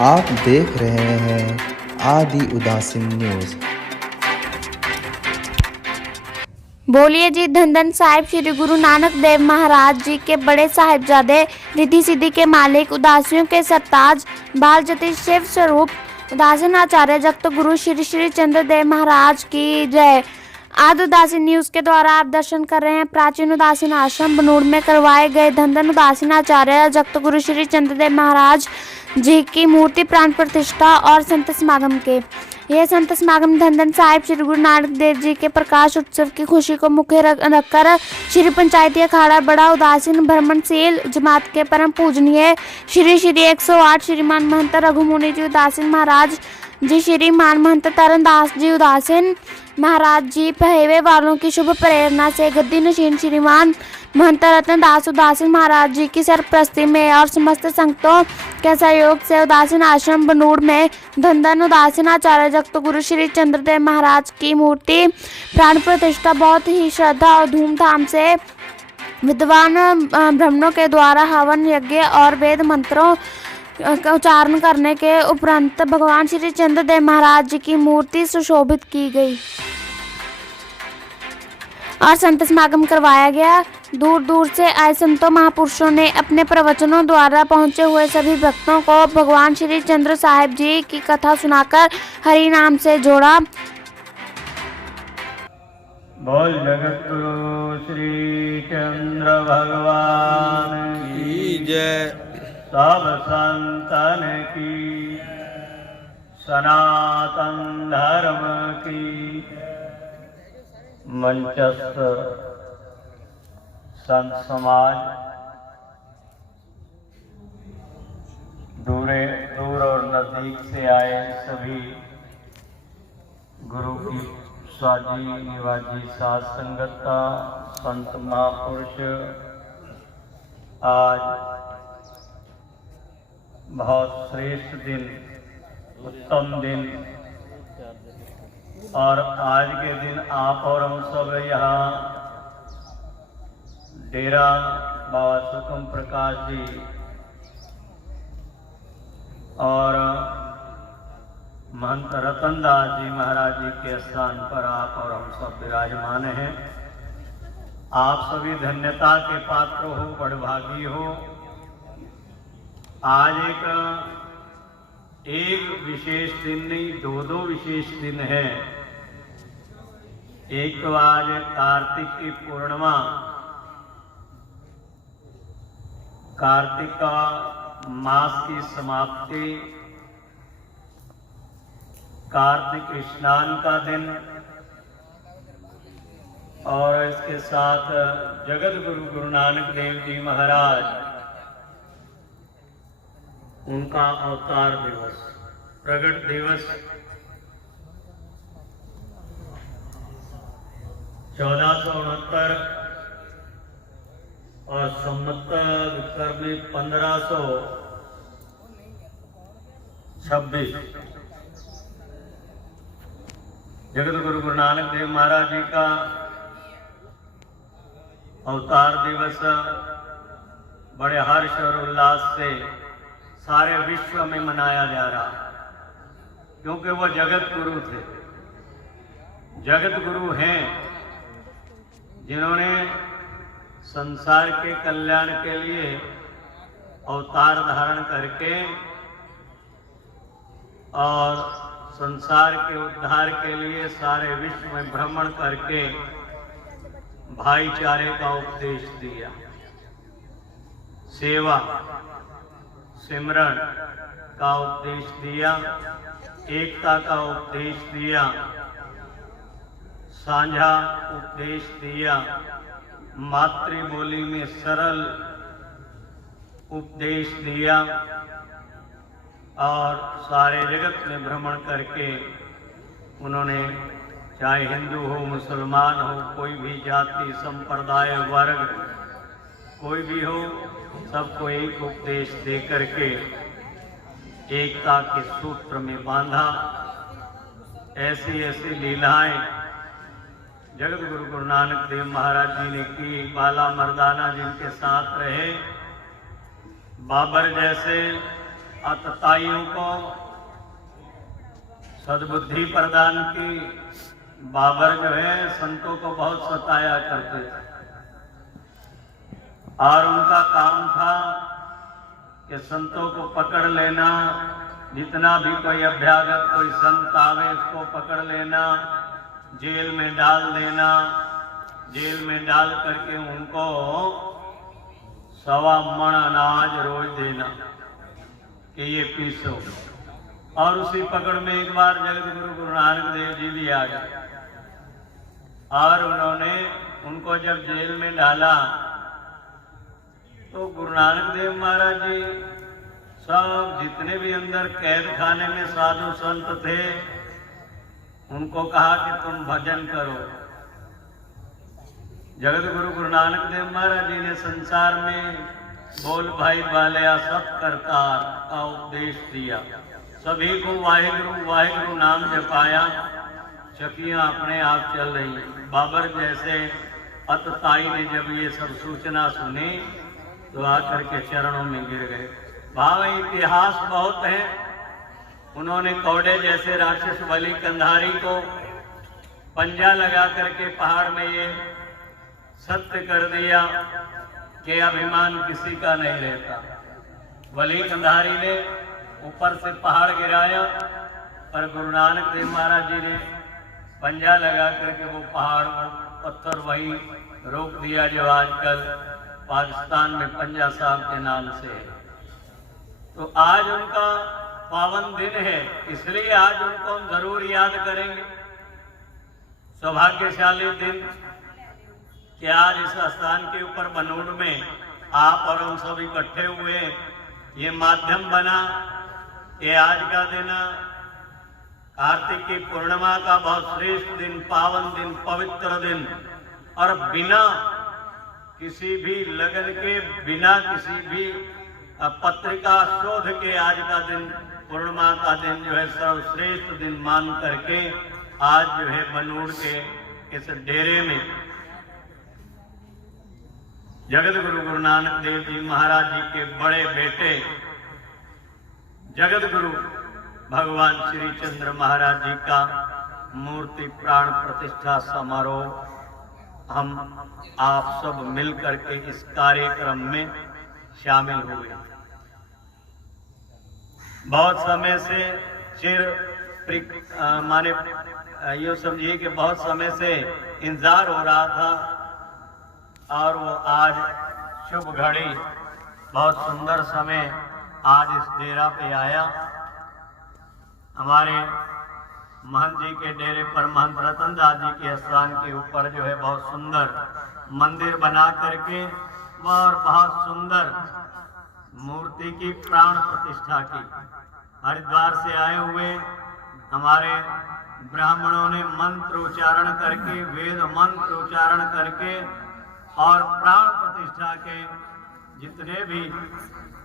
आप देख रहे हैं आदि उदासीन न्यूज़। बोलिए जी धन धन साहिब श्री गुरु नानक देव महाराज जी के बड़े साहिबजादे, रिद्धि सिद्धि के मालिक, उदासियों के सरताज, बाल जति शिव स्वरूप उदासीन आचार्य जगत गुरु श्री श्री चंद्र देव महाराज की जय। आदि उदासीन न्यूज़ के द्वारा आप दर्शन कर रहे हैं प्राचीन उदासीन आश्रम बनूड़ में करवाए गए धन धन उदासीन आचार्य जगत गुरु श्री चंद्रदेव महाराज जी की मूर्ति प्राण प्रतिष्ठा और संत समागम के। यह संत समागम धन धन साहिब श्री गुरु नानक देव जी के प्रकाश उत्सव की खुशी को मुख्य रखकर श्री पंचायती अखाड़ा बड़ा उदासीन भ्रमणशील जमात के परम पूजनीय श्री श्री 108 श्रीमान महंत रघुमुनि जी उदासीन महाराज जी, श्रीमान महंत तरनदास जी उदासीन महाराज जी, पहेवे वालों की शुभ प्रेरणा से गद्दी नशीन श्रीमान महंत रत्नदास उदासीन महाराज जी की सरप्रस्ती में और समस्त संगतों के सहयोग से उदासीन आश्रम बनूड़ में धन धन उदासीन आचार्य जगत गुरु श्री चंद्रदेव महाराज की मूर्ति प्राण प्रतिष्ठा बहुत ही श्रद्धा और धूमधाम से विद्वान ब्राह्मणों के द्वारा हवन यज्ञ और वेद मंत्रों का उच्चारण करने के उपरांत भगवान श्री चंद्रदेव महाराज जी की मूर्ति सुशोभित की गई और संत समागम करवाया गया। दूर दूर से आए संतों महापुरुषों ने अपने प्रवचनों द्वारा पहुंचे हुए सभी भक्तों को भगवान श्री चंद्र साहिब जी की कथा सुनाकर हरि नाम से जोड़ा। बोल जगत गुरु श्री चंद्र भगवान की जय। सब संतन की, सनातन धर्म की। मंचस्थ संत समाज, दूर और नजदीक से आए सभी गुरु की स्वाजी निवाजी साध संगत का, संत महापुरुष, आज बहुत श्रेष्ठ दिन, उत्तम दिन, और आज के दिन आप और हम सब यहाँ डेरा बाबा सुखम प्रकाश जी और महंत रतनदास जी महाराज जी के स्थान पर आप और हम सब विराजमान हैं। आप सभी धन्यता के पात्र हो, बड़भागी हो। आज एक विशेष दिन नहीं, दो विशेष दिन है। एक तो आज कार्तिक की पूर्णिमा, कार्तिक का मास की समाप्ति, कार्तिक स्नान का दिन, और इसके साथ जगत गुरु गुरु नानक देव जी महाराज, उनका अवतार दिवस, प्रगट दिवस 1469 और संवत्सर विक्रम में 1526 जगत गुरु गुरु नानक देव महाराज जी का अवतार दिवस बड़े हर्ष और उल्लास से सारे विश्व में मनाया जा रहा, क्योंकि वो जगत गुरु थे। जगत गुरु हैं जिन्होंने संसार के कल्याण के लिए अवतार धारण करके और संसार के उद्धार के लिए सारे विश्व में भ्रमण करके भाईचारे का उपदेश दिया, सेवा सिमरन का उपदेश दिया, एकता का उपदेश दिया, साझा उपदेश दिया, मातृबोली में सरल उपदेश दिया, और सारे जगत में भ्रमण करके उन्होंने, चाहे हिंदू हो, मुसलमान हो, कोई भी जाति संप्रदाय वर्ग कोई भी हो, सबको एक उपदेश दे करके एकता के सूत्र में बांधा। ऐसी ऐसी लीलाएं जगत गुरु गुरु नानक देव महाराज जी ने की। बाला मर्दाना जिनके साथ रहे, बाबर जैसे अतताइयों को सद्बुद्धि प्रदान की। बाबर जो है संतों को बहुत सताया करते थे और उनका काम था कि संतों को पकड़ लेना, जितना भी कोई अभ्यागत कोई संत आवे उसको पकड़ लेना, जेल में डाल देना, जेल में डाल करके उनको 1.25 मण अनाज रोज देना कि ये पीसो। और उसी पकड़ में एक बार जगत गुरु गुरु नानक देव जी भी आ गए और उन्होंने उनको जब जेल में डाला तो गुरु नानक देव महाराज जी सब जितने भी अंदर कैद खाने में साधु संत थे उनको कहा कि तुम भजन करो। जगत गुरु गुरु नानक देव महाराज जी ने संसार में बोल भाई बालिया सब करतार का उपदेश दिया, सभी को वाहिगुरु वाहिगुरु नाम जपाया, चकियां अपने आप चल रही। बाबर जैसे अतताई ने जब ये सब सूचना सुनी तो आकर के चरणों में गिर गए। भाव इतिहास बहुत है। उन्होंने कौड़े जैसे राक्षस बलि कंधारी को पंजा लगा करके पहाड़ में ये सत्य कर दिया कि अभिमान किसी का नहीं रहता। बलि कंधारी ने ऊपर से पहाड़ गिराया पर गुरु नानक देव महाराज जी ने पंजा लगा करके वो पहाड़ पत्थर वही रोक दिया जो आजकल पाकिस्तान में पंजा साहब के नाम से है। तो आज उनका पावन दिन है, इसलिए आज उनको हम जरूर याद करेंगे। सौभाग्यशाली दिन कि आज इस स्थान के ऊपर बनूड़ में आप और हम सब इकट्ठे हुए, ये माध्यम बना कि आज का दिन कार्तिक की पूर्णिमा का बहुत श्रेष्ठ दिन, पावन दिन, पवित्र दिन और बिना किसी भी लगन के, बिना किसी भी पत्रिका शोध के आज का दिन, पूर्णिमा का दिन जो है सर्वश्रेष्ठ दिन मान करके आज जो है बनूड़ के इस डेरे में जगत गुरु गुरु नानक देव जी महाराज जी के बड़े बेटे जगत गुरु भगवान श्री चंद्र महाराज जी का मूर्ति प्राण प्रतिष्ठा समारोह हम आप सब मिलकर के इस कार्यक्रम में शामिल हुए। बहुत समय से माने ये समझिए कि बहुत समय से इंतजार हो रहा था और वो आज शुभ घड़ी, बहुत सुंदर समय आज इस डेरा पे आया। हमारे महंत जी के डेरे पर महंत रतन दास जी के स्थान के ऊपर जो है बहुत सुंदर मंदिर बना करके और बहुत सुंदर मूर्ति की प्राण प्रतिष्ठा की। हरिद्वार से आए हुए हमारे ब्राह्मणों ने मंत्र उच्चारण करके, वेद मंत्र उच्चारण करके और प्राण प्रतिष्ठा के जितने भी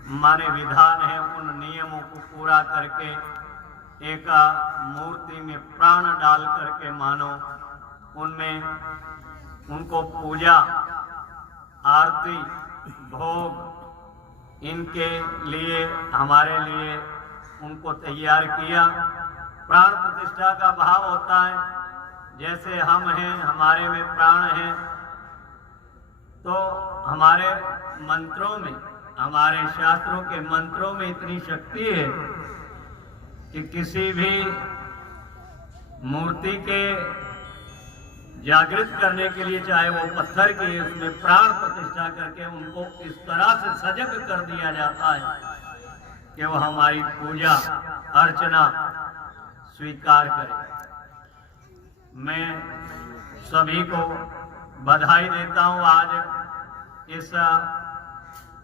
हमारे विधान हैं उन नियमों को पूरा करके एक मूर्ति में प्राण डाल करके मानो उनमें उनको पूजा, आरती, भोग इनके लिए हमारे लिए उनको तैयार किया। प्राण प्रतिष्ठा का भाव होता है जैसे हम हैं, हमारे में प्राण हैं, तो हमारे मंत्रों में, हमारे शास्त्रों के मंत्रों में इतनी शक्ति है कि किसी भी मूर्ति के जागृत करने के लिए, चाहे वो पत्थर की, उसमें प्राण प्रतिष्ठा करके उनको इस तरह से सजग कर दिया जाता है कि वो हमारी पूजा अर्चना स्वीकार करे। मैं सभी को बधाई देता हूँ। आज इस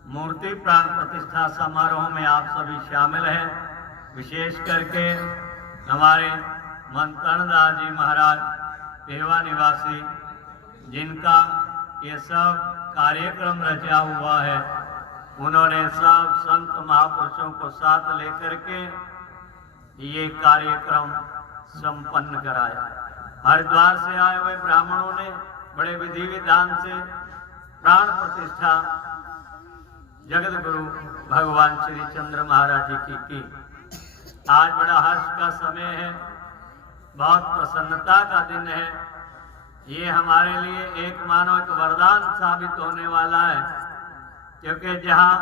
मूर्ति प्राण प्रतिष्ठा समारोह में आप सभी शामिल हैं। विशेष करके हमारे मंतरणदास जी महाराज पेवा निवासी, जिनका ये सब कार्यक्रम रचा हुआ है, उन्होंने सब संत महापुरुषों को साथ लेकर के ये कार्यक्रम संपन्न कराया। हरिद्वार से आए हुए ब्राह्मणों ने बड़े विधि विधान से प्राण प्रतिष्ठा जगत गुरु भगवान श्री चंद्र महाराज जी की। आज बड़ा हर्ष का समय है, बहुत प्रसन्नता का दिन है। ये हमारे लिए एक मानो एक वरदान साबित होने वाला है, क्योंकि जहाँ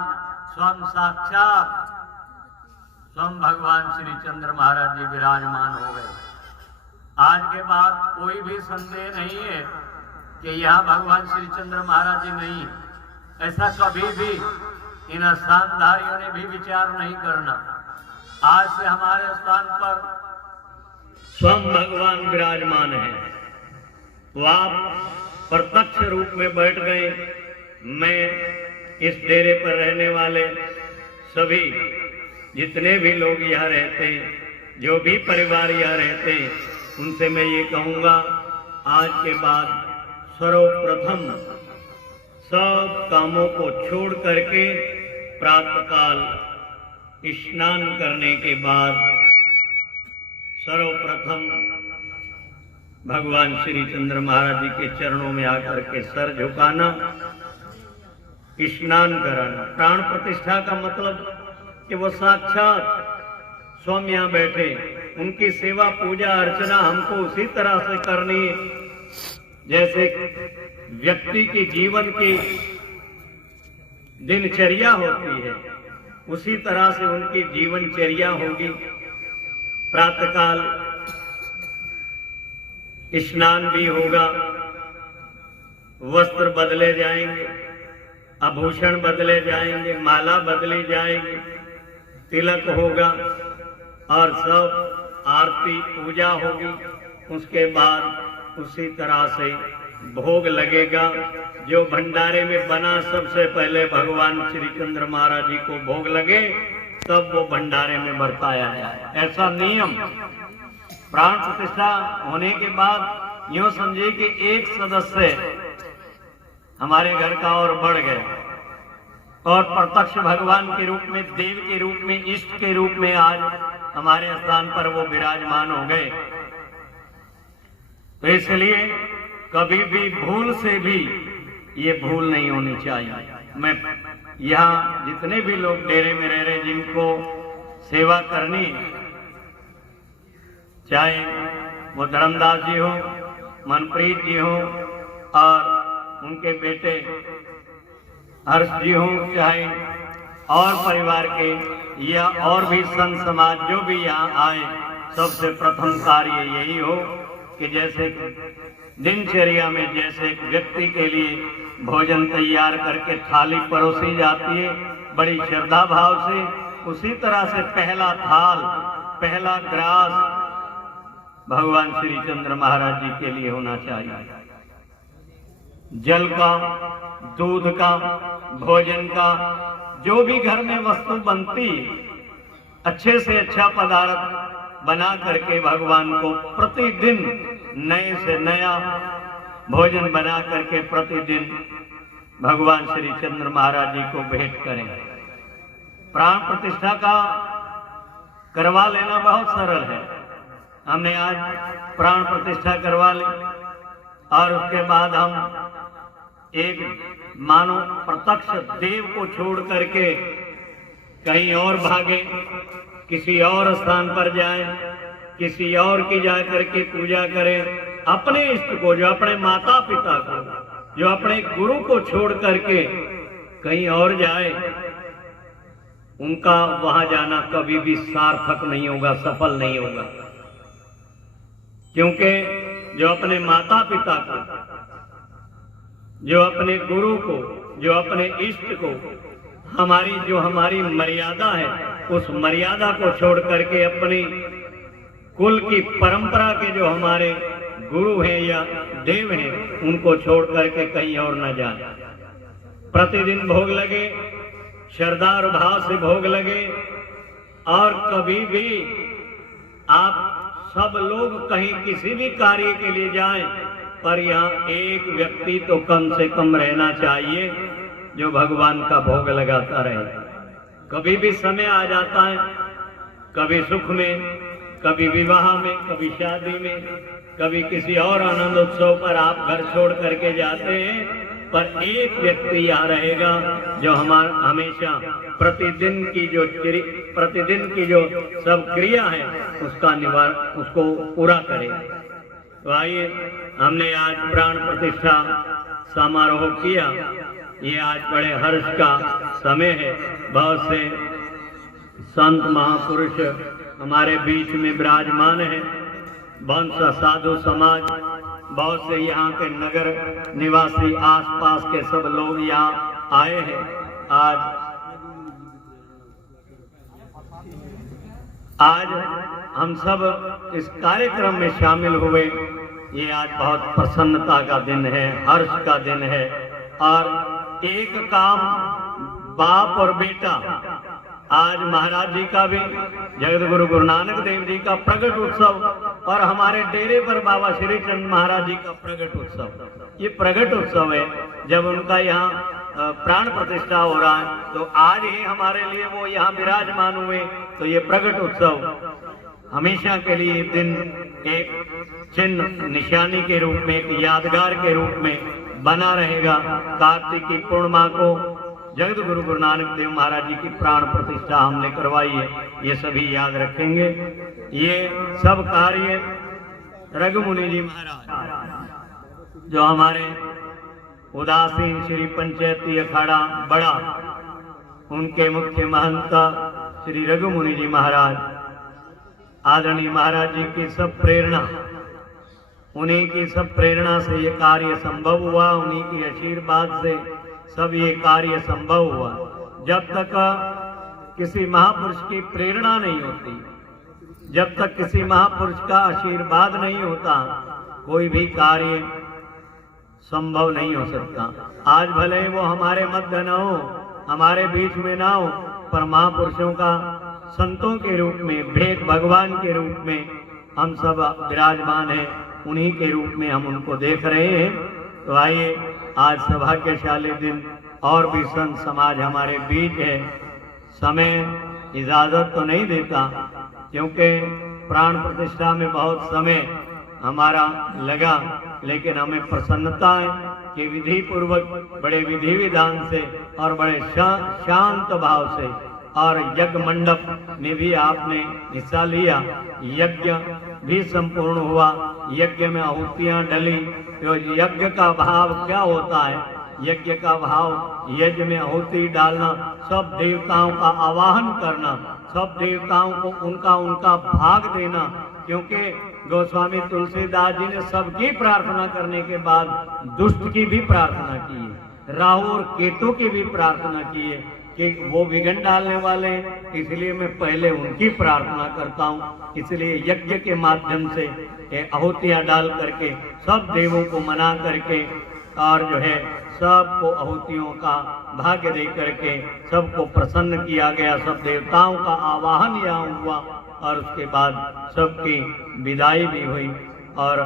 स्वयं साक्षात स्वयं भगवान श्री चंद्र महाराज जी विराजमान हो गए, आज के बाद कोई भी संदेह नहीं है कि यहाँ भगवान श्री चंद्र महाराज जी नहीं। ऐसा कभी भी इन स्थानधारियों ने भी विचार नहीं करना। आज से हमारे स्थान पर स्वयं भगवान विराजमान है। तो आप प्रत्यक्ष रूप में बैठ गए। मैं इस डेरे पर रहने वाले सभी जितने भी लोग यहाँ रहते हैं, जो भी परिवार यहाँ रहते हैं, उनसे मैं ये कहूँगा, आज के बाद सर्वप्रथम सब कामों को छोड़ करके प्रातःकाल स्नान करने के बाद सर्वप्रथम भगवान श्री चंद्र महाराज जी के चरणों में आकर के सर झुकाना, स्नान कराना। प्राण प्रतिष्ठा का मतलब कि वो साक्षात स्वयं यहाँ बैठे, उनकी सेवा पूजा अर्चना हमको उसी तरह से करनी है जैसे व्यक्ति की जीवन की दिनचर्या होती है, उसी तरह से उनकी जीवनचर्या होगी। प्रातःकाल स्नान भी होगा, वस्त्र बदले जाएंगे, आभूषण बदले जाएंगे, माला बदली जाएगी, तिलक होगा और सब आरती पूजा होगी। उसके बाद उसी तरह से भोग लगेगा। जो भंडारे में बना सबसे पहले भगवान श्री चंद्र महाराज जी को भोग लगे, तब वो भंडारे में बरताया जाए, ऐसा नियम। प्राण प्रतिष्ठा होने के बाद यूं समझिए कि एक सदस्य हमारे घर का और बढ़ गए और प्रत्यक्ष भगवान के रूप में, देव के रूप में, इष्ट के रूप में आज हमारे स्थान पर वो विराजमान हो गए। तो इसलिए कभी भी भूल से भी ये भूल नहीं होनी चाहिए। मैं यहाँ जितने भी लोग डेरे में रह रहे, जिनको सेवा करनी, चाहे वो धर्मदास जी हो, मनप्रीत जी हो और उनके बेटे हर्ष जी हो, चाहे और परिवार के या और भी संत समाज जो भी यहाँ आए, सबसे प्रथम कार्य यही हो कि जैसे दिनचर्या में जैसे एक व्यक्ति के लिए भोजन तैयार करके थाली परोसी जाती है बड़ी श्रद्धा भाव से, उसी तरह से पहला थाल, पहला ग्रास भगवान श्री चंद्र महाराज जी के लिए होना चाहिए। जल का, दूध का, भोजन का, जो भी घर में वस्तु बनती, अच्छे से अच्छा पदार्थ बना करके भगवान को प्रतिदिन नए से नया भोजन बना करके प्रतिदिन भगवान श्री चंद्र महाराज जी को भेंट करें। प्राण प्रतिष्ठा का करवा लेना बहुत सरल है। हमने आज प्राण प्रतिष्ठा करवा ली और उसके बाद हम एक मानो प्रत्यक्ष देव को छोड़ करके कहीं और भागे, किसी और स्थान पर जाएं, किसी और की जा करके पूजा करें। अपने इष्ट को, जो अपने माता पिता को, जो अपने गुरु को छोड़ करके कहीं और जाए, उनका वहां जाना कभी भी सार्थक नहीं होगा, सफल नहीं होगा। क्योंकि जो अपने माता पिता को, जो अपने गुरु को, जो अपने इष्ट को, हमारी मर्यादा है, उस मर्यादा को छोड़ करके अपनी कुल की परंपरा के जो हमारे गुरु हैं या देव हैं, उनको छोड़ करके कहीं और न जाए। प्रतिदिन भोग लगे, श्रद्धा और भाव से भोग लगे। और कभी भी आप सब लोग कहीं किसी भी कार्य के लिए जाएं, पर यहाँ एक व्यक्ति तो कम से कम रहना चाहिए जो भगवान का भोग लगाता रहे। कभी भी समय आ जाता है, कभी सुख में, कभी विवाह में, कभी शादी में, कभी किसी और आनंद उत्सव पर आप घर छोड़ करके जाते हैं, पर एक व्यक्ति यहाँ रहेगा जो हमेशा प्रतिदिन की जो सब क्रिया है उसको पूरा करे। तो आइए, हमने आज प्राण प्रतिष्ठा समारोह किया। ये आज बड़े हर्ष का समय है। बहुत से संत महापुरुष हमारे बीच में विराजमान है, वंश साधु समाज, बहुत से यहाँ के नगर निवासी, आसपास के सब लोग यहाँ आए हैं। आज हम सब इस कार्यक्रम में शामिल हुए। ये आज बहुत प्रसन्नता का दिन है, हर्ष का दिन है। और एक काम बाप और बेटा, आज महाराज जी का भी, जगत गुरु गुरु नानक देव जी का प्रगट उत्सव और हमारे डेरे पर बाबा श्री चंद महाराज जी का प्रगट उत्सव, ये प्रगट उत्सव है। जब उनका यहाँ प्राण प्रतिष्ठा हो रहा है तो आज ही हमारे लिए वो यहाँ विराजमान हुए। तो ये प्रगट उत्सव हमेशा के लिए दिन एक चिन्ह निशानी के रूप में, एक यादगार के रूप में बना रहेगा। कार्तिक की पूर्णिमा को जगत गुरु गुरु नानक देव महाराज जी की प्राण प्रतिष्ठा हमने करवाई है, ये सभी याद रखेंगे। ये सब कार्य रघुमुनि जी महाराज, जो हमारे उदासीन श्री पंचायती अखाड़ा बड़ा, उनके मुख्य महंता श्री रघुमुनि जी महाराज, आदरणीय महाराज जी की सब प्रेरणा, उन्हीं की सब प्रेरणा से ये कार्य संभव हुआ। उन्हीं की आशीर्वाद से सब ये कार्य संभव हुआ। जब तक किसी महापुरुष की प्रेरणा नहीं होती, जब तक किसी महापुरुष का आशीर्वाद नहीं होता, कोई भी कार्य संभव नहीं हो सकता। आज भले वो हमारे मध्य न हो, हमारे बीच में ना हो, पर महापुरुषों का संतों के रूप में, भेद भगवान के रूप में हम सब विराजमान हैं। उन्हीं के रूप में हम उनको देख रहे हैं। तो आइए, आज सौभाग्यशाली दिन, और भी संत समाज हमारे बीच है। समय इजाजत तो नहीं देता, क्योंकि प्राण प्रतिष्ठा में बहुत समय हमारा लगा, लेकिन हमें प्रसन्नता है कि विधि पूर्वक, बड़े विधि विधान से और बड़े शांत भाव से, और यज्ञ मंडप में भी आपने हिस्सा लिया। यज्ञ भी संपूर्ण हुआ, यज्ञ में आहुतियां डली। तो यज्ञ का भाव क्या होता है? यज्ञ का भाव, यज्ञ में आहुति डालना, सब देवताओं का आवाहन करना, सब देवताओं को उनका भाग देना। क्योंकि गोस्वामी तुलसीदास जी ने सबकी प्रार्थना करने के बाद दुष्ट की भी प्रार्थना की है, राहु और केतु की भी प्रार्थना की है कि वो विघ्न डालने वाले हैं, इसलिए मैं पहले उनकी प्रार्थना करता हूँ। इसलिए यज्ञ के माध्यम से आहुतियाँ डाल करके, सब देवों को मना करके, और जो है सबको आहुतियों का भाग्य दे करके सबको प्रसन्न किया गया। सब देवताओं का आवाहन यहाँ हुआ, और उसके बाद सबकी विदाई भी हुई। और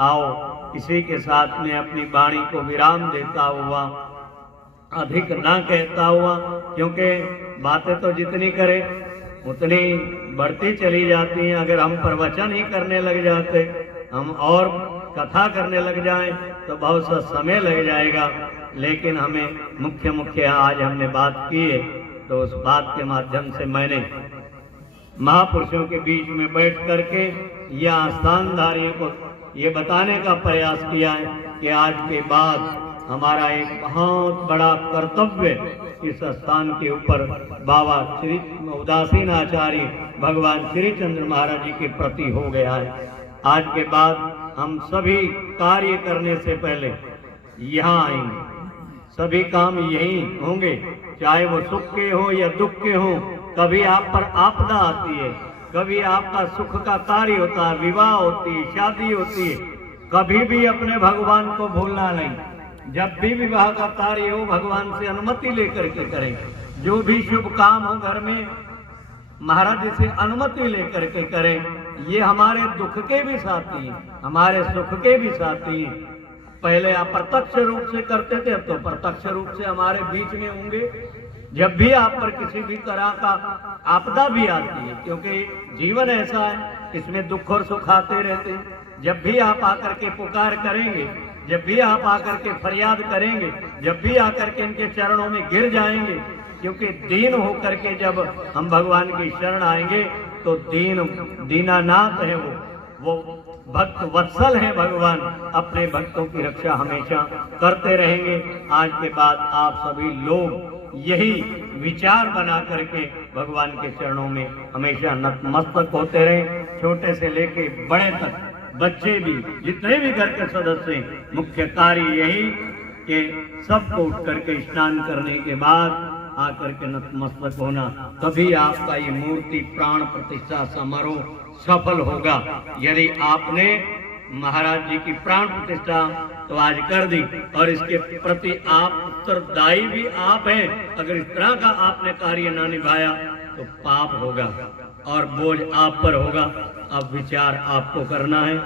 आओ, इसी के साथ में अपनी वाणी को विराम देता हुआ, अधिक ना कहता हुआ, क्योंकि बातें तो जितनी करे उतनी बढ़ती चली जाती हैं। अगर हम प्रवचन ही करने लग जाते, हम और कथा करने लग जाएं, तो बहुत सा समय लग जाएगा। लेकिन हमें मुख्य आज हमने बात की है, तो उस बात के माध्यम से मैंने महापुरुषों के बीच में बैठ करके यह स्थानधारियों को ये बताने का प्रयास किया है कि आज के बाद हमारा एक बहुत बड़ा कर्तव्य इस स्थान के ऊपर बाबा श्री उदासीन आचार्य भगवान श्री चंद्र महाराज जी के प्रति हो गया है। आज के बाद हम सभी कार्य करने से पहले यहाँ आएंगे, सभी काम यही होंगे, चाहे वो सुख के हो या दुख के हो। कभी आप पर आपदा आती है, कभी आपका सुख का कार्य होता है, विवाह होती है, शादी होती है। कभी भी अपने भगवान को भूलना नहीं। जब भी विवाह का कार्य हो, भगवान से अनुमति लेकर के करें। जो भी शुभ काम हो घर में, महाराज जी से अनुमति लेकर के करें। ये हमारे दुख के भी साथी हैं, हमारे सुख के भी साथी हैं। पहले अप्रत्यक्ष रूप से करते थे, अब तो प्रत्यक्ष रूप से हमारे बीच में होंगे। जब भी आप पर किसी भी तरह का आपदा भी आती है, क्योंकि जीवन ऐसा है, इसमें दुख और सुख आते रहते हैं। जब भी आप आकर के पुकार करेंगे जब भी आप आकर के फरियाद करेंगे, जब भी आकर के इनके चरणों में गिर जाएंगे, क्योंकि दीन होकर के जब हम भगवान की शरण आएंगे तो दीनानाथ है वो भक्त वत्सल है भगवान, अपने भक्तों की रक्षा हमेशा करते रहेंगे। आज के बाद आप सभी लोग यही विचार बना करके भगवान के चरणों में हमेशा नतमस्तक होते रहे। छोटे से लेके बड़े तक, बच्चे भी, जितने भी घर के सदस्य हैं, मुख्य कार्य यही कि सबको उठ करके स्नान करने के बाद आकर के नतमस्तक होना, तभी आपका ये मूर्ति प्राण प्रतिष्ठा समारोह सफल होगा। यदि आपने महाराज जी की प्राण प्रतिष्ठा तो आज कर दी और इसके प्रति आप उत्तरदायी भी आप हैं, अगर इस तरह का आपने कार्य ना निभाया तो पाप होगा और बोझ आप पर होगा। अब विचार आपको करना है।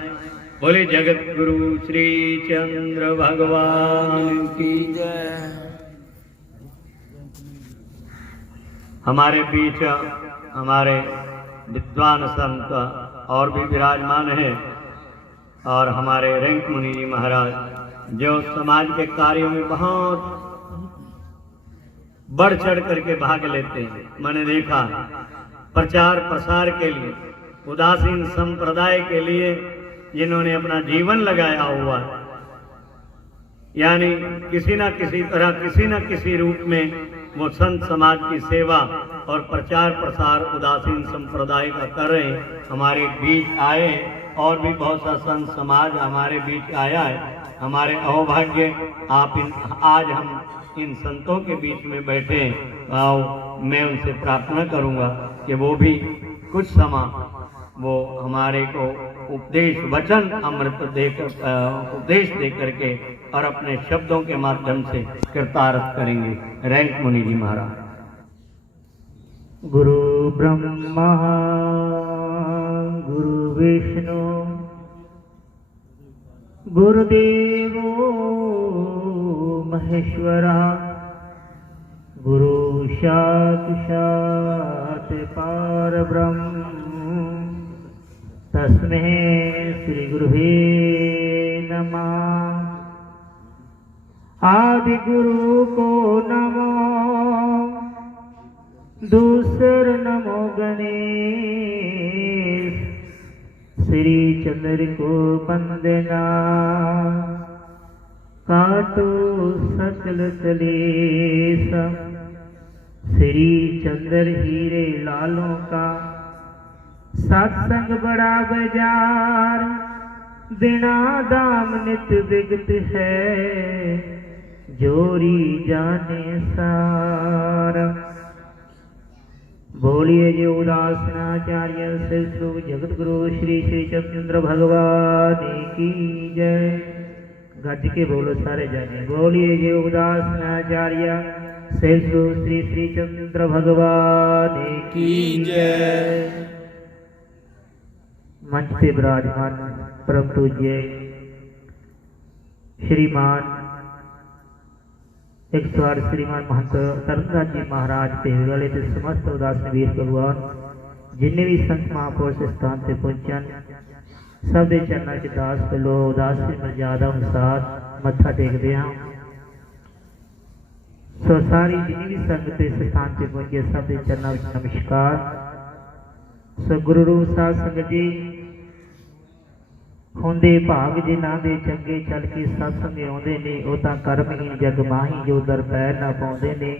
बोले जगत गुरु श्री चंद्र भगवान की जय। हमारे बीच हमारे विद्वान संत और भी विराजमान हैं और हमारे रैंक मुनि जी महाराज जो समाज के कार्यों में बहुत बढ़ चढ़ करके भाग लेते हैं। मैंने देखा प्रचार प्रसार के लिए, उदासीन संप्रदाय के लिए जिन्होंने अपना जीवन लगाया हुआ है, यानी किसी न किसी तरह, किसी न किसी रूप में वो संत समाज की सेवा और प्रचार प्रसार उदासीन संप्रदाय का कर रहे हैं। हमारे बीच आए और भी बहुत सा संत समाज हमारे बीच आया है। हमारे अहोभाग्य आज हम इन संतों के बीच में बैठे हैं। आओ मैं उनसे प्रार्थना करूंगा कि वो भी कुछ समय वो हमारे को उपदेश वचन अमृत देकर उपदेश दे करके और अपने शब्दों के माध्यम से कृतार्थ करेंगे। रैंक मुनि जी महाराज। गुरु ब्रह्मा गुरु विष्णु गुरुदेवो महेश्वरा गुरु साक्षात् परब्रह्म तस्मै श्री गुरुवे नमः। आदि गुरु को नमो, दूसर नमो गणेश, श्री चंद्र को वंदना, काटो सकल कलेश, श्री चंद्र हीरे लालों का सत्संग बड़ा बाजार, बिना दाम नित विगत है, जोरी जाने सार। बोलिए जो उदासनाचार्य श्री जगत गुरु श्री श्री चंद्र भगवान की जय। गज के बोलो सारे जाने। बोलिए जो उदासनाचार्य श्री श्री चंद्र भगवान की जय। मंच पे विराजमान परम पूज्य श्रीमान 108 श्रीमान महंत तरनदास जी महाराज के वाले ते समस्त उदासन वीर भगवान जिन्हें भी संत महापुरुष स्थान से पहुंचन सब दे चरणा च दास कलो उदास मर्यादा अनुसार मत्था टेकते हैं। सो सारी जिन्हें भी संगत इस स्थान से पहुंचे सब दे चरणा विच नमस्कार। सो गुरु रूप साध संगत जी होंदे भाग जिन्हां दे चंगे चल के सत्संग आउंदे ने ओ तां कर्महीन जग माही जो दर पैर ना पाउंदे ने।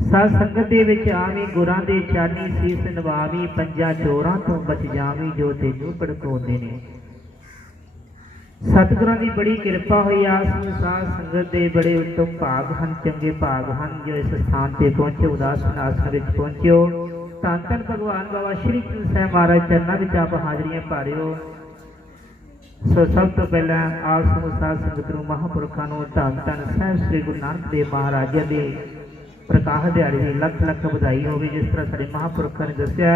सत संगत दे विच आवी गुरां दे चानी सीस नवावी, पंजां चोरां तो बच जावी जो तैनूं भड़काउंदे ने। सतगुरां दी बड़ी कृपा हुई आस साध संगत दे बड़े उत्तम भाग हन, चंगे भाग हन जो इस स्थान ते पहुंचे उदासन आसन विच पहुंचियो। धन धन भगवान बाबा श्री चंद साहिब महाराज चरनां विच आप हाजरियां भारियो। सो सब तो पहला आप समूह साध संगत नूं महापुरखां नूं धन धन साहिब श्री गुरु नानक देव महाराज दे प्रकाश दिहाड़े दी लख लख बधाई होवे। जिस तरह साडे महापुरखां ने दस्सिया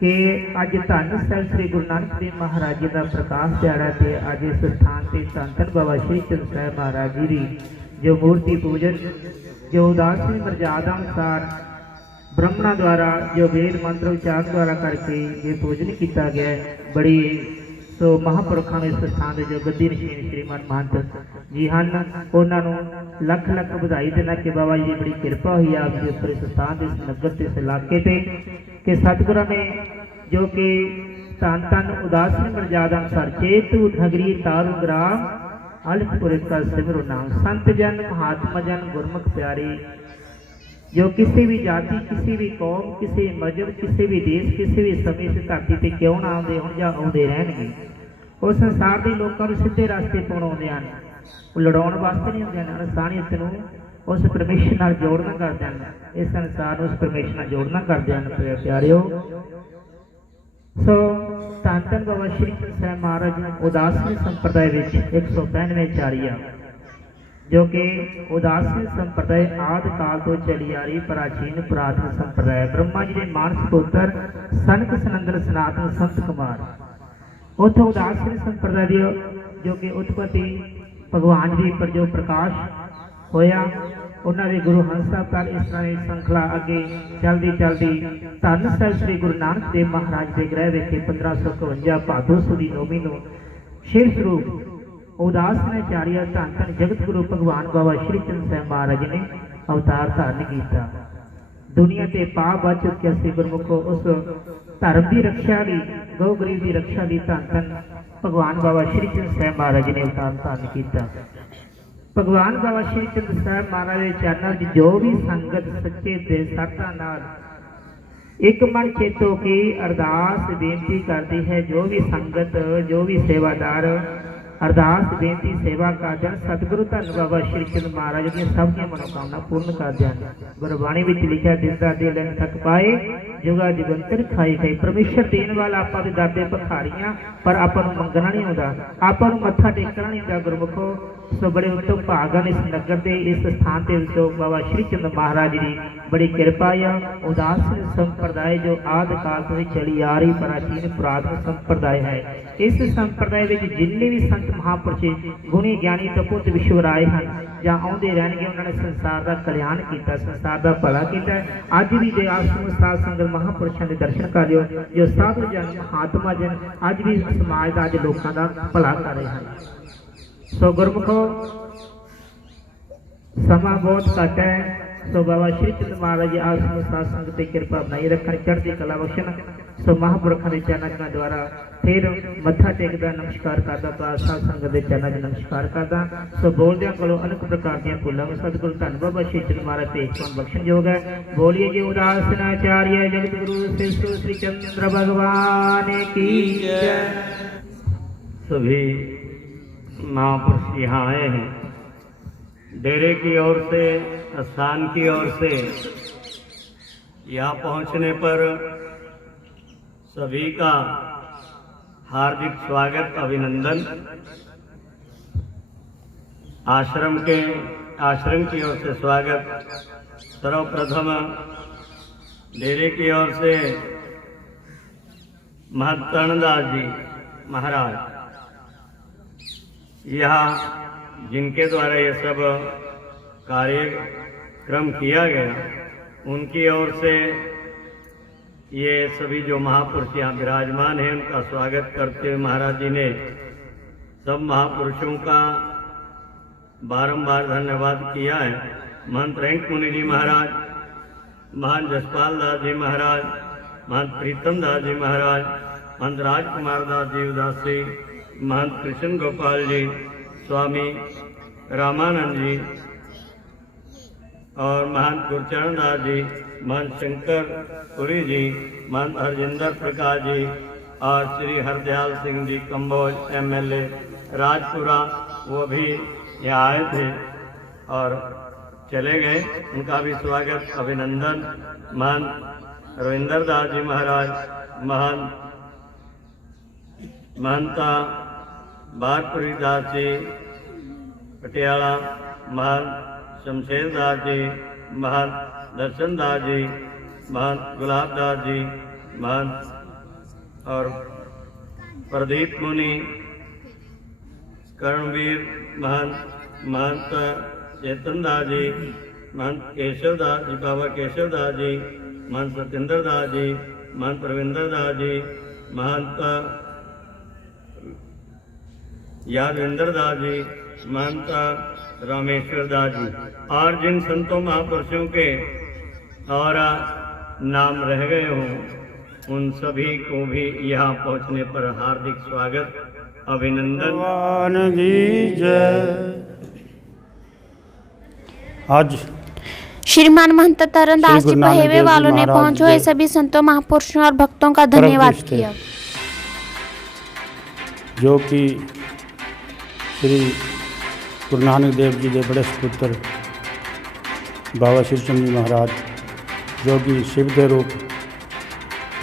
कि अज धन साहिब श्री गुरु नानक देव महाराज जी दा प्रकाश दिहाड़ा ते अज इस स्थान ते धन धन बाबा श्री चंद साहिब महाराज जी दी जो मूर्ति पूजन जो उदासी मर्यादा अनुसार ब्राह्मणा द्वारा जो वेद मंत्र उच्चारण द्वारा करके ये पूजन किया गया, बड़ी सो महापुरखों ने इस स्थान के जो गद्दी नशीन श्रीमान महंत जी हैं उन्होंने लख लख बधाई देना कि बाबा जी की बड़ी किरपा हुई आप जी उपर इस स्थान इस नगर से इस इलाके से कि सतगुरु ने जो कि धन धन उदासी मर्यादा अनुसार चेतु नगरी तारू ग्राम अलिपुर का सिमरो नाम संत जन महात्मा जन गुरमुख प्यारे जो किसी भी जाति किसी भी कौम किसी मजहब किसी भी देश किसी भी समय से धरती पर क्यों ना आते हो या आते रहने उस संसार के लोगों को सीधे रास्ते पाने हैं वो लड़ाने वास्ते नहीं होंगे इंसानियत को उस परमेश्वर नाल जोड़ना करते हैं इस संसार उस परमेश्वर नाल जोड़ना करते हैं प्यारिओ। सो धन धन बाबा श्री चंद साहिब महाराज उदासी संप्रदाय 195 चारिया जो कि उदासी संप्रदाय आदि काल तो चली आ रही प्राचीन पुरातन संप्रदाय ब्रह्मा जी के मानस पुत्र सनक सनंदन सनातन संत कुमार उतो उदासी संप्रदाय की जो कि उत्पत्ति भगवान जी पर जो प्रकाश होया उन्होंने गुरु हंस साहब का इस तरह की श्रृंखला अगे चलती चलती धन साहिब श्री गुरु नानक देव महाराज के ग्रह वेखे 1551 भादो सुदी नौवीं नूं शिव स्वरूप उदासनाचार्य धन धन जगत गुरु भगवान बाबा श्री चंद साहिब महाराज ने अवतार धारण किया दुनिया के पाप बच चुके से गुरमुखो उस धर्म की रक्षा की गौ गरीब की रक्षा की धन धन भगवान बाबा श्री चंद साहिब महाराज ने अवतार धारण किया। भगवान बाबा श्री चंद साहिब महाराज के चरणों जो भी संगत सच्चे दिल श्रद्धा नाल एक मन चेतो की अरदास बेनती करती है जो भी संगत जो भी सेवादार अरदास बेनती सेवा करते हैं सतगुरु धन बाबा श्री चंद महाराज की सब मनोकामना पूर्ण करते हैं। गुरबाणी में लिखा दिंदा दे लैन तक पाए जुगा जुगंतर खाई खाई परमेश्वर देन वाला आप दरदे भखारियां पर आप मंगना नहीं होता आप मत्था टेकना नहीं होता गुरमुखो। सो बड़े उत्तम भागन इस नगर के इस स्थान के जो बाबा श्री चंद महाराज की बड़ी कृपा है। उदास संप्रदाय जो आदि काल से चली आ रही प्राचीन पुरातन संप्रदाय है इस संप्रदाय में जिन्ने भी संत महापुरुष गुणी ज्ञानी तपोत विश्वराय हैं ਜਾਂ ਆਉਂਦੇ ਰਹਿਣਗੇ ਉਹਨਾਂ ਨੇ ਸੰਸਾਰ ਦਾ ਕਲਿਆਣ ਕੀਤਾ ਸੰਸਾਰ ਦਾ ਭਲਾ ਕੀਤਾ। ਅੱਜ ਵੀ ਜੇ ਆਸ਼ਰਮ ਸਾਧ ਸੰਗਤ ਮਹਾਂਪੁਰਸ਼ਾਂ ਦੇ ਦਰਸ਼ਨ ਕਰ ਲਿਓ ਜੋ ਸਾਧੂ ਜਨ ਮਹਾਤਮਾ ਜਨ ਅੱਜ ਵੀ ਸਮਾਜ ਦਾ ਅੱਜ ਲੋਕਾਂ ਦਾ ਭਲਾ ਕਰ ਰਹੇ ਹਨ। ਸੋ ਗੁਰਮੁਖੋ ਸਮਾਂ ਬਹੁਤ ਘੱਟ ਹੈ सो बाबा श्री चंद महाराज जी आश्रम साध संगत की कृपा बनाई रखन चढ़ती कला बख्शन। सो महापुरखों के चरणों द्वारा फिर मत्था टेकदा नमस्कार करता तो साध संगत के चरणों नमस्कार करता। सो बोलदे को अनेक प्रकार दी भुलां सतगुरु धन बाबा श्री चंद महाराज भेजपान बख्शन योग है। बोलिए जी उदासनाचार्य जगत गुरु श्री चंद्र भगवान की जय। सभी महापुरुष यहाँ आए हैं डेरे की ओर से स्थान की ओर से यहाँ पहुँचने पर सभी का हार्दिक स्वागत अभिनंदन। आश्रम की ओर से स्वागत। सर्वप्रथम डेरे की ओर से महंत कर्णदास जी महाराज यहाँ जिनके द्वारा ये सब कार्यक्रम किया गया उनकी ओर से ये सभी जो महापुरुष यहाँ विराजमान हैं उनका स्वागत करते हुए महाराज जी ने सब महापुरुषों का बारंबार धन्यवाद किया है। महंत रैंक मुनि जी महाराज, महंत जसपाल दास जी महाराज, महंत प्रीतम दास जी महाराज, महंत राजकुमार दास जी उदासी, महंत कृष्ण गोपाल जी, स्वामी रामानंद जी और महंत गुरचरण दास जी, महंत शंकर पुरी जी, महंत हरजिंदर प्रकाश जी और श्री हरदयाल सिंह जी कंबोज MLA राजपुरा वो भी यहाँ आए थे और चले गए, उनका भी स्वागत अभिनंदन। महंत रविंदर दास जी महाराज, महंता बारपुरी दास जी पटियाला, महंत शमशेर दास जी, महंत दर्शन दास जी, महंत गुलाब दास जी, महंत और प्रदीप मुनि, कर्णवीर महंत चेतन दास जी, महंत केशव दास जी, बाबा केशव दास जी, महंत सत्येंद्र दास जी, महंत रविंद्र दास जी, महंत यादविंद्र दास जी, महंता रामेश्वर दास जी और जिन संतों महापुरुषों के और नाम रह गए हों उन सभी को भी यहाँ पहुँचने पर हार्दिक स्वागत, अभिनंदन। भगवान की जय। आज श्रीमान महंत तरनदास श्री जी गुरु नानक पहेवे देव जी वालों ने महाराज पहुंचे हुए जी सभी संतों महापुरुषों और भक्तों का धन्यवाद दृष्टि किया। जो कि श्री गुरु नानक देव जी के बड़े सपुत्र बाबा श्री चंद जी महाराज जो कि शिव के रूप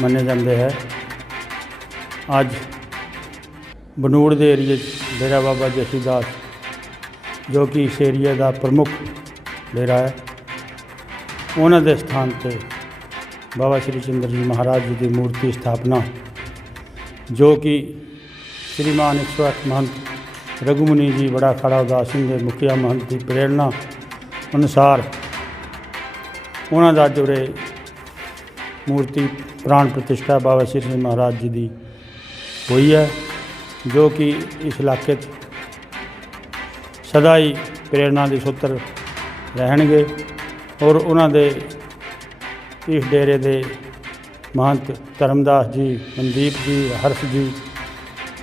मने जाते हैं, अज बनूड़ के एरिए डेरा बाबा जसीदास जो कि इस एरिए का प्रमुख डेरा है, उन्होंने स्थान पर बाबा श्री चंद्र जी महाराज जी की मूर्ति स्थापना जो कि श्रीमान 108 महंत रघुमुनि जी बड़ा खड़ा उदासीन के मुखिया महंत की प्रेरणा अनुसार उन्होंने अज उरे मूर्ति प्राण प्रतिष्ठा बाबा श्री चंद्र महाराज जी की हुई है, जो कि इस इलाके सदा ही प्रेरणा के सूत्र रहणगे। और उन्होंने इस डेरे के महंत धर्मदास जी, मनदीप जी, हर्ष जी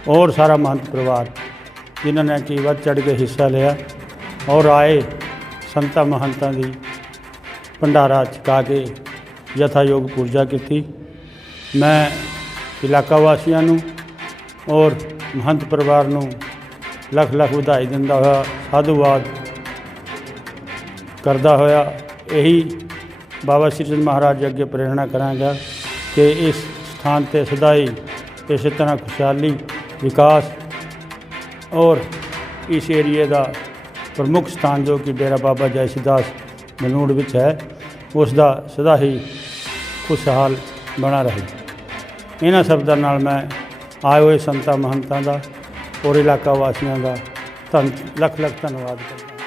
और सारा महंत परिवार जिन्होंने कि बढ़ चढ़ के हिस्सा लिया और आए संतां महंतां की भंडारा चुका के यथायोग पूजा की। मैं इलाका वासियों नूं और महंत परिवार नूं लख लख बधाई दिंदा होया साधुवाद करदा होया यही बाबा श्री चंद महाराज अगे प्रेरणा करांगा कि इस स्थान ते सदा ही इस तरह खुशहाली विकास और इस एरिए का प्रमुख स्थान जो कि डेरा बाबा जयसीदास बनूड़ विच है उसका सदा ही खुशहाल बना रहे। इन्हां शब्दां नाल मैं आए हुए संतां महंतां का और इलाका वासियों का लख लख धन्यवाद करदा।